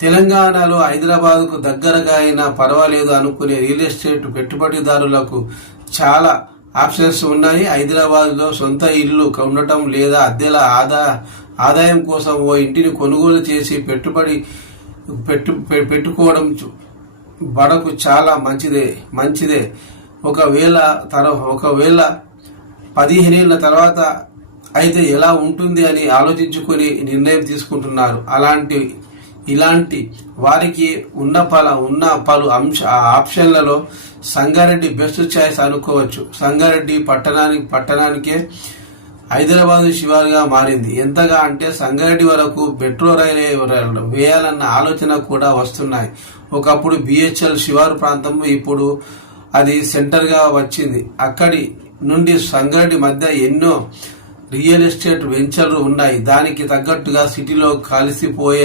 తెలంగాణలో హైదరాబాద్కు దగ్గరగా అయినా పర్వాలేదు అనుకునే రియల్ ఎస్టేట్ పెట్టుబడిదారులకు చాలా ఆప్షన్స్ ఉన్నాయి. హైదరాబాద్లో సొంత ఇల్లు ఉండటం లేదా అద్దెల ఆదా ఆదాయం కోసం ఓ ఇంటిని కొనుగోలు చేసి పెట్టుబడి పెట్టు పె- పెట్టుకోవడం బడకు చాలా మంచిదే మంచిదే. ఒకవేళ తర ఒకవేళ పదిహేనేళ్ళ తర్వాత అయితే ఎలా ఉంటుంది అని ఆలోచించుకొని నిర్ణయం తీసుకుంటున్నారు. అలాంటి ఇలాంటి వారికి ఉన్న పల ఉన్న పలు అంశ ఆప్షన్లలో సంగారెడ్డి బెస్ట్ ఛాయిస్ అనుకోవచ్చు. సంగారెడ్డి పట్టణానికి పట్టణానికే హైదరాబాద్ శివారుగా మారింది. ఎంతగా అంటే సంగారెడ్డి వరకు మెట్రో రైలు వేయాలన్న ఆలోచన కూడా వస్తున్నాయి. ఒకప్పుడు బిహెచ్ఎల్ శివారు ప్రాంతం ఇప్పుడు అది సెంటర్గా వచ్చింది. అక్కడి నుండి సంగారెడ్డి మధ్య ఎన్నో రియల్ ఎస్టేట్ వెంచర్లు ఉన్నాయి. దానికి తగ్గట్టుగా సిటీలో కలిసిపోయేలా